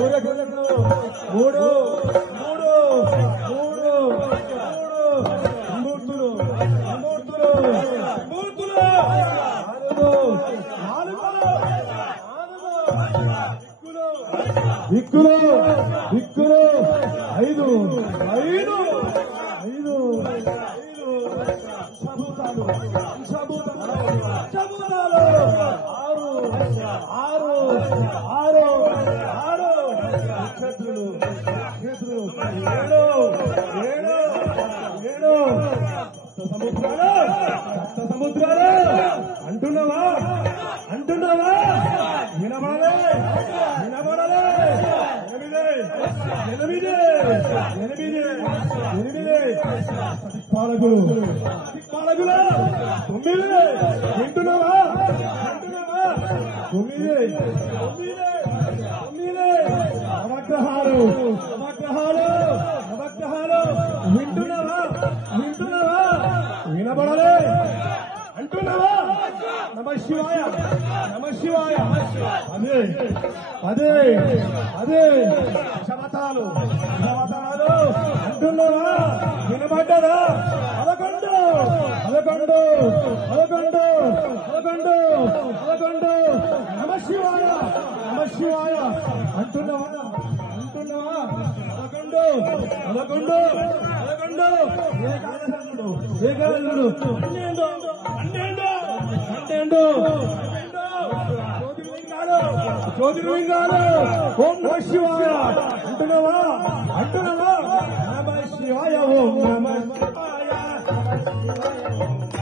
సూర్యచంద్రుడు మూడు మూడు మూడు మూర్తులు మూర్తులు మూర్తులు దిక్కులు దిక్కులు ఐదు ఐదు ఐదు శబూతాలు శబూతాలు ఆరు ఆరు ఆరు ఆరు నక్షత్రులు నక్షత్రులు ఏడు ఏడు ఏడు సముద్రాలు సప్త సముద్రాలు అంటున్నావా అంటున్నావా వినబాలే వినబడలే ఎనిమిది ఎనిమిది ఎనిమిది పాలకులు పాలకులు తొమ్మిది వింటున్నావా వింటున్నావా తొమ్మిది తొమ్మిది తొమ్మిది నవగ్రహాలు నవగ్రహాలు నవగ్రహాలు వింటున్నావా వింటున్నావా వినబడలే అంటున్నావా నమ శివాయ నమ శివాయ అదే అదే అదే శవతాలు శవతాలు అంటున్నావా వినబడ్డదా 11 11 11 11 11 నమ శివాయ నమ శివాయ అంటున్నావా అంటున్నావా 11 11 11 ఏకాదశుడు 12 జ్యోతిర్లింగాలు ఓం నమ శివాయ అంటున్నావా అంటున్నావా నమ శివాయ ఓం నమ